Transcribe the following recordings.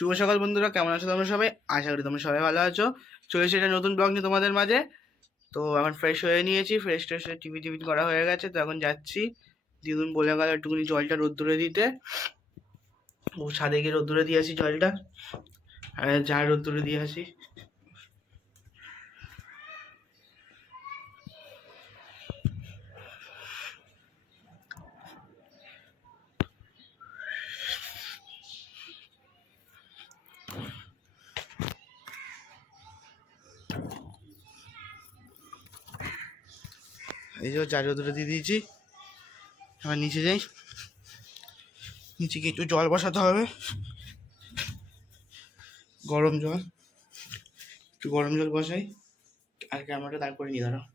শুভ সকাল বন্ধুরা, কেমন আছো তোমরা সবাই? আশা করি তোমরা সবাই ভালো আছো। চলে এসেছি একটা নতুন ব্লগ নিয়ে তোমাদের মাঝে। তো এখন ফ্রেশ হয়ে নিয়েছি, ফ্রেশ ট্রেশ টিফিন করা হয়ে গেছে। তো এখন যাচ্ছি, দিদুন বলে গেল একটুখানি জলটা রোদ্দুরে দিতে। ও ছাদে গিয়ে রোদ্দুরে দিয়ে আসি জলটা, আর যা রোদ্দুরে দিয়ে আসি। এই যে যা রোদ্দুরে দিয়ে দিয়েছি। এবার নিচে যাই, নিচে গিয়ে একটু জল বসাতে হবে, গরম জল। একটু গরম জল বসাই, আর ক্যামেরাটা দাঁড় করে নিয়ে দাঁড়াও।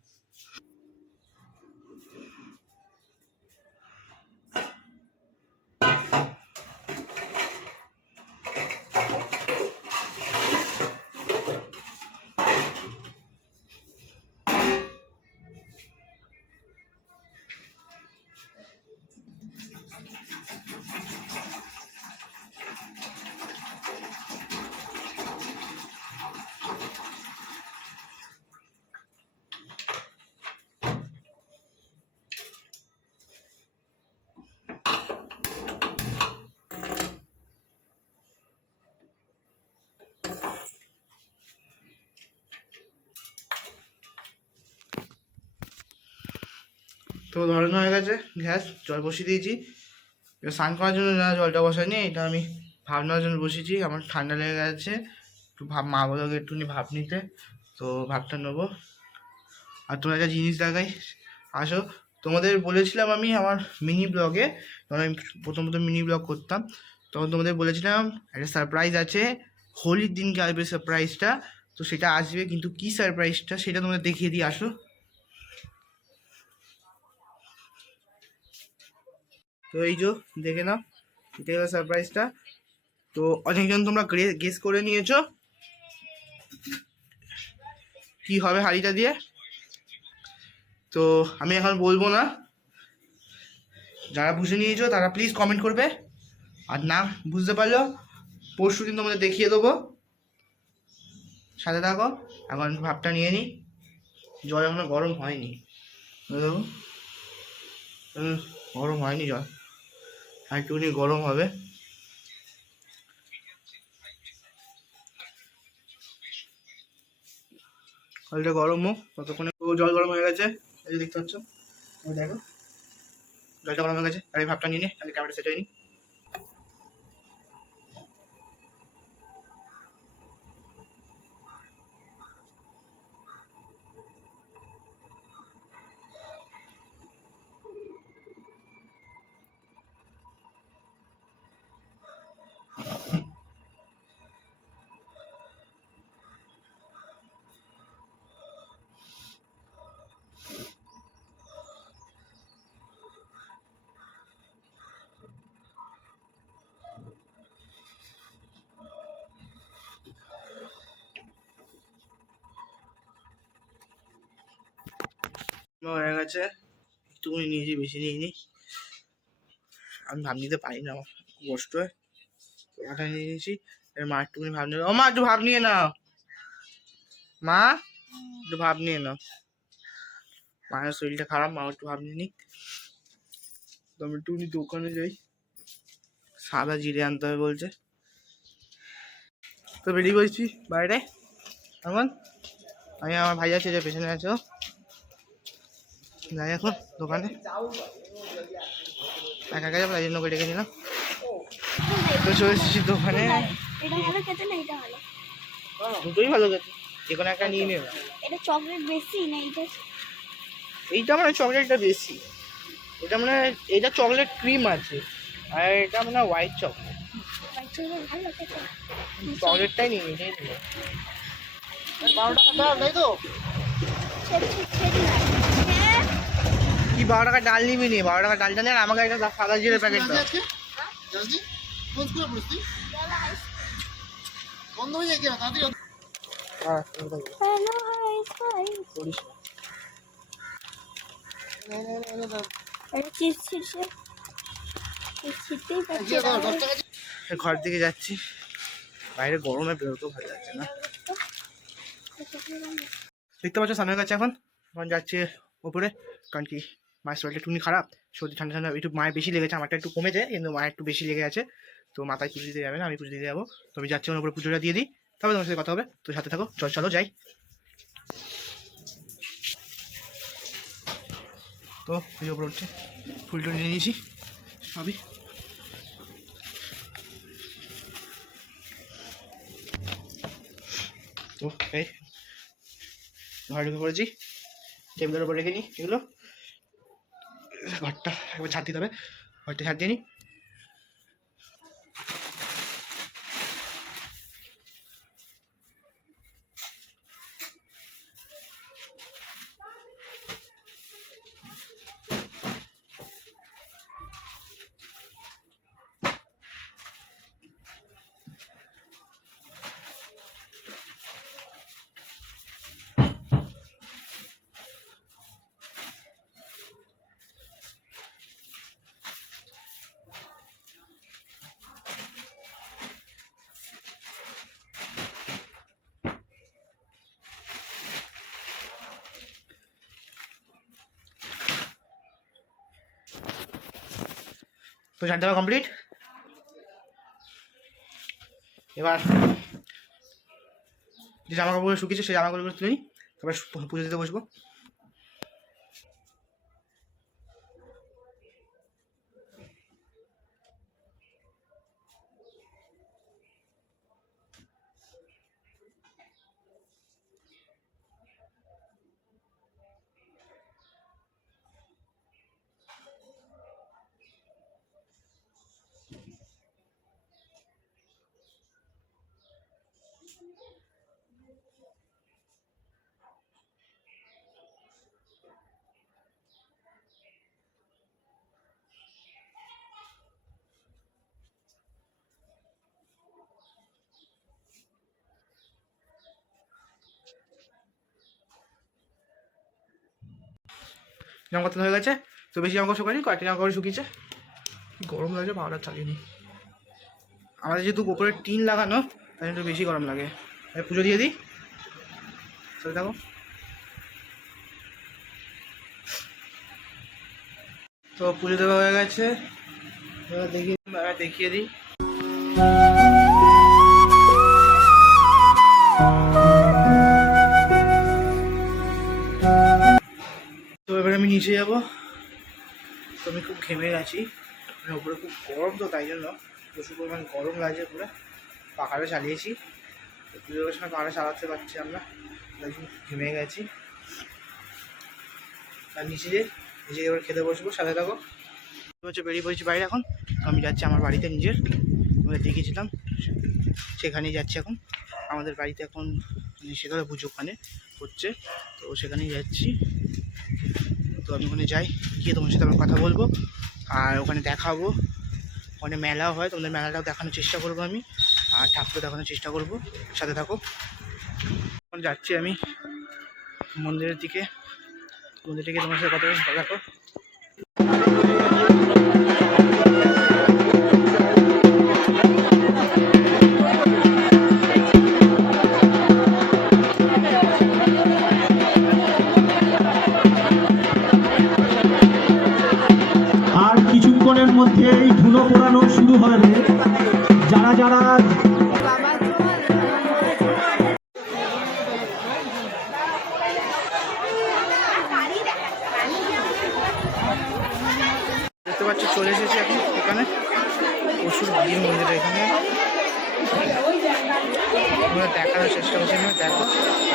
তো ধরানো হয়ে গেছে গ্যাস, জল বসিয়ে দিয়েছি। এবার স্নান করার জন্য না জলটা বসাইনি, এটা আমি ভাপ নেওয়ার জন্য বসিয়েছি। আমার ঠান্ডা লেগে গেছে, একটু ভাব মা বলো একটুখানি ভাপ নিতে, তো ভাবটা নেবো। আর তোমার একটা জিনিস দেখাই, আসো। তোমাদের বলেছিলাম আমি আমার মিনি ব্লগে, তখন আমি প্রথম মিনি ব্লগ করতাম, তখন তোমাদের বলেছিলাম একটা সারপ্রাইজ আছে, হোলির দিনকে আসবে সারপ্রাইজটা। তো সেটা আসবে, কিন্তু কী সারপ্রাইজটা সেটা তোমাদের দেখিয়ে দিয়ে আসো। তো এই যে দেখে নাও, এটা হলো সারপ্রাইজটা। তো অনেকজন তোমরা গেস করে নিয়েছো কি হবে হাঁড়িটা দিয়ে। তো আমি এখন বলবো না, যারা বুঝে নিয়েছো তারা প্লিজ কমেন্ট করবে, আর না বুঝতে পারলো পরশু দিন তোমাদের দেখিয়ে দেবো। সাথে থাকো, এখন ভাবটা নিয়ে নিই। জল এখনো গরম হয়নি, দেখো গরম হয়নি জল, আর একটুখানি গরম হবে। জলটা গরম হোক ততক্ষণে। জল গরম হয়ে গেছে, এই যে দেখতে পাচ্ছ, দেখো জলটা গরম হয়ে গেছে। আর এই ভাবটা নিয়ে নি, তাহলে ক্যামেরা সেট হয়নি। হয়ে গেছে, একটুখানি নিয়েছি, বেশি নিইনি। আমি ভাব নিতে পারি না, আমার খুব কষ্ট হয়। আটা নিয়ে নিয়েছি, এবার মা একটুখানি ভাব নেবে। ও মা, একটু ভাব নিয়ে নাও, মা একটু ভাব নিয়ে নাও। মায়ের শরীরটা খারাপ, মা একটু ভাব নিয়ে নিক। তো আমি একটুখানি দোকানে যাই, সাদা জিরে আনতে হবে বলছে। তো বেরিয়ে বলছি বাইরে এখন। আমি আমার ভাই আছে যে পেছনে আছো, যাই এখন দোকানে। একা একা যাবো, তাই জন্য ডেকে নিলাম। তো চলে এসেছি দোকানে। দুটোই ভালো খেতে, যে কোনো একটা নিয়ে নেবে। এটা চকলেট বেশি না এটা? এইটা মানে চকলেটটা বেশি, এটা মানে এটা চকলেট ক্রিম আছে, আর এটা মানে হোয়াইট চকলেট। চকলেটটাই নিয়ে এটাই নেবে। 12 টাকা ডাল, তাই তো? কি 12 টাকা ডাল নিবি নি? 12 টাকা ডালটা নেন, আমাকে একটা সাদা জিরে প্যাকেট দাও। ঘর দিকে যাচ্ছি, বাইরে গরমে বেরোতেও ভালো লাগছে না। দেখতে পাচ্ছ সামনের কাছে এখন যাচ্ছে ওপরে, কারণ কি মায়ের শরীরটা একটুখানি খারাপ, সর্দি ঠান্ডা ঠান্ডা একটু মায়ের বেশি লেগেছে, আমারটা একটু কমেছে কিন্তু মায়ের একটু বেশি লেগে আছে। তো মাথায় পুজো দিতে যাবে না, আমি পুজো দিতে যাবো। তো আমি যাচ্ছি ওপরে পুজোটা দিয়ে দিই, তবে তোমার সাথে কথা হবে। তো সাথে থাকো, চলো যাই। তো পুজো উপরে উঠছে, ফুল টুল নিয়ে নিয়েছি সবই। তো এই ঘরে ঢুকে পড়েছি, টেবিলের উপর রেখে নিই এগুলো, ঘরটা একবার ছাড় দিতে হবে, ঘরটা ছাড় দিয়ে নিই। তো জানতে হবে কমপ্লিট। এবার যে জামা কাপড়গুলো শুকিয়েছে সেই জামা কাপড়গুলো তুলে নিই, তারপরে পুজো দিতে বসবো। জামা কাপড় হয়ে গেছে, তো বেশি জামা কাপড় শুকায়নি, কয়েকটা জামা কাপড় শুকিয়েছে। গরম লাগছে, পাউডার চালিয়ে। আমাদের যেহেতু উপরে টিন লাগানো তাই একটু বেশি গরম লাগে। পুজো দিয়ে দিই, চলে থাকো। তো পুজো দেওয়া হয়ে গেছে, এবার দেখিয়ে দিই। তো এবার আমি নিচে যাবো। তো আমি খুব ঘেমে গেছি, মানে উপরে খুব গরম, তো তাই জন্য প্রচুর পরিমাণ গরম লাগছে। পুরো পাখাটা চালিয়েছি, পুজোর সময় পাখাটা চালাতে পারছি আমরা, তাই জন্য ঘেমে গেছি। আর নিচে এবার খেতে বসবো, সাথে থাকো। হচ্ছে বেরিয়ে পড়েছি বাইরে এখন, আমি যাচ্ছি আমার বাড়িতে নিজের, আমরা দেখেছিলাম সেখানেই যাচ্ছি এখন। আমাদের বাড়িতে এখন সেখানে পুজো ওখানে হচ্ছে, তো সেখানেই যাচ্ছি। তো আমি ওখানে যাই, গিয়ে তোমার সাথে আমার কথা বলবো, আর ওখানে দেখাবো। ওখানে মেলাও হয়, তোমাদের মেলাটাও দেখানোর চেষ্টা করবো আমি, আর ঠাকুর দেখানোর চেষ্টা করব। সাথে থাকো। এখন যাচ্ছি আমি মন্দিরের দিকে, মন্দির থেকে তোমার সাথে কথা দেখো। আর কিছুক্ষণের মধ্যেই ধুলো পোড়ানো শুরু হবে। যারা যারা দেখতে পাচ্ছ চলে এসেছি এখন এখানে, প্রচুর ভিড় মন্দিরে এখানে, আমরা দেখানোর চেষ্টা করছি। এখানে দেখো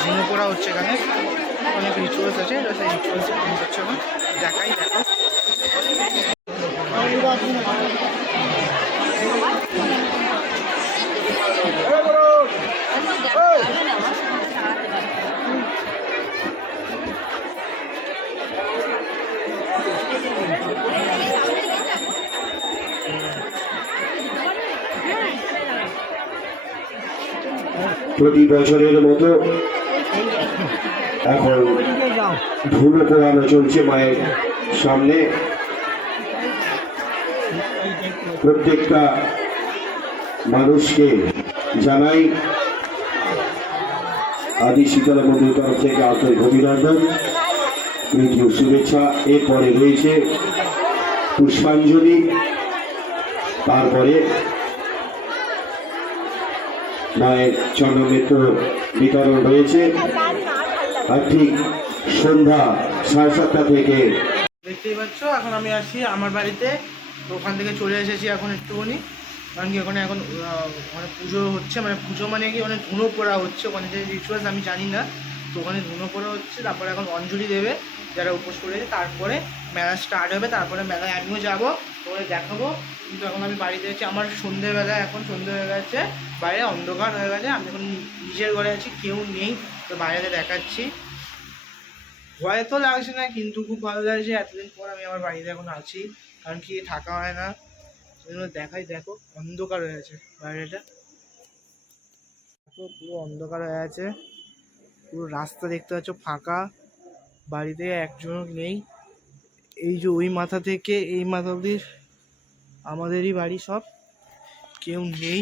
ধুনো পোড়া হচ্ছে, এখানে অনেক রিচুয়ালস আছে, সেই রিচুয়ালস হচ্ছে এখন দেখাই। দেখো প্রতি বছরের মতো এখন ধুলো পোড়ানো চলছে মায়ের সামনে। প্রত্যেকটা মানুষকে জানাই আদি শীতলা বন্ধুর তরফ থেকে আন্তরিক অভিনন্দন, প্রীতি ও শুভেচ্ছা। এরপরে রয়েছে পুষ্পাঞ্জলি, তারপরে মায়ের চন্দ্রমিত্র বিতরণ রয়েছে, আর ঠিক সন্ধ্যা 7:30 থেকে। দেখতেই পাচ্ছ এখন আমি আসি আমার বাড়িতে, তো ওখান থেকে চলে এসেছি এখন একটুখানি, কারণ কি ওখানে এখন মানে পুজো হচ্ছে, মানে পুজো মানে কি মানে ধুনো পোড়া হচ্ছে, ওখানে যে রিচুয়ালস আমি জানি না, তো ওখানে ধুনো পোড়া হচ্ছে, তারপরে এখন অঞ্জলি দেবে যারা উপোস করেছে, তারপরে মেলা স্টার্ট হবে, তারপরে মেলায় আমিও যাবো, তোমরা দেখাবো। কিন্তু এখন আমি বাড়িতে আছি, আমার সন্ধ্যেবেলা, এখন সন্ধ্যে হয়ে গেছে, বাইরে অন্ধকার হয়ে গেছে, আমি এখন নিজের ঘরে আছি, কেউ নেই, তো বাইরে দেখাচ্ছি। ভয় তো লাগছে না, কিন্তু খুব ভালো লাগছে, এতদিন পর আমি আমার বাড়িতে এখন আছি, কারণ কি থাকা হয় না, সেজন্য দেখাই। দেখো অন্ধকার হয়ে আছে বাইরেটা, পুরো অন্ধকার হয়ে আছে, পুরো রাস্তা দেখতে পাচ্ছ ফাঁকা, বাড়িতে একজনও নেই। এই যে ওই মাথা থেকে এই মাথা অবধি আমাদেরই বাড়ি, সব কেউ নেই,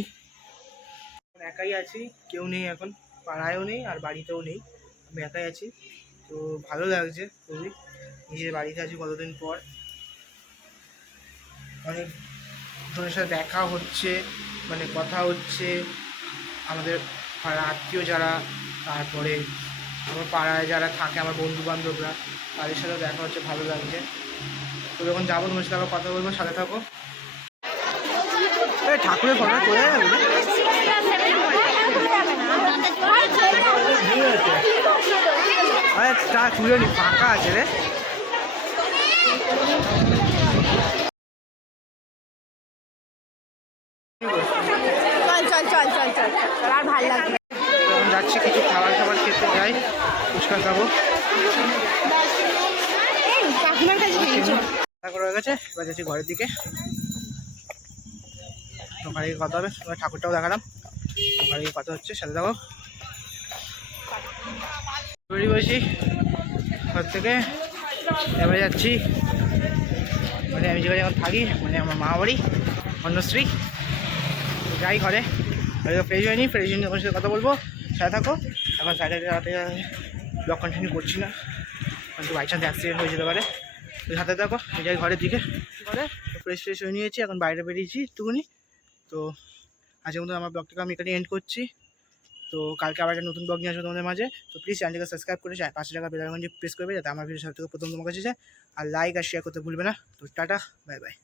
একাই আছি, কেউ নেই এখন, পাড়ায়ও নেই আর বাড়িতেও নেই, আমি একাই আছি। তো ভালো লাগছে খুবই, নিজের বাড়িতে আছি কতদিন পর, অনেক জনের সাথে দেখা হচ্ছে, মানে কথা হচ্ছে, আমাদের পাড়া আত্মীয় যারা, তারপরে আমার পাড়ায় যারা থাকে আমার বন্ধু বান্ধবরা, তাদের সাথেও দেখা হচ্ছে, ভালো লাগছে। তো যখন যাবো তোমার সাথে আবার কথা বলবো, সাথে থাকো। ঠাকুরের ফটো করে আরে তা তুলে নি, ফাঁকা আছে রে। আর ভালো লাগবে। এখন যাচ্ছি কিছু খাবার খেতে, যাই ফুচকা খাবো, হয়ে গেছে, এবার যাচ্ছি ঘরের দিকে, ওখানে গিয়ে কথা হবে, এবার ঠাকুরটাও দেখালাম, ওখানে গিয়ে কথা হচ্ছে, সাথে থাকো। বেরিয়ে বসি ঘর থেকে, এবারে যাচ্ছি মানে আমি যেখানে এখন থাকি, মানে আমার মা বাড়ি অন্যশ্রী, যাই ঘরে, ফ্রেশ হয়নি, ফ্রেশ হয়নি, ওর সাথে কথা বলবো, সাথে থাকো। এখন সাইডে রাতে ব্লগ কন্টিনিউ করছি না, কিন্তু বাই চান্স অ্যাক্সিডেন্ট হয়ে যেতে পারে, তো সাথে থাকো। যাই ঘরের দিকে, ঘরে ফ্রেশ হয়ে নিয়েছি, এখন বাইরে বেরিয়েছি একটুখানি। তো আজকের মতো আমার ব্লগটাকে আমি এখানে এন্ড করছি, তো কালকে আবার একটা নতুন ব্লগ নিয়ে আসবো তোমাদের মাঝে। তো প্লিজ চ্যানেলটাকে সাবস্ক্রাইব করে 5 টাকা বেল আইকনটি প্রেস করবে, যাতে আমার ভিডিও সব থেকে প্রথম তোমার কাছে যায়, আর লাইক আর শেয়ার করতে ভুলবে না। তো টাটা, বাই বাই।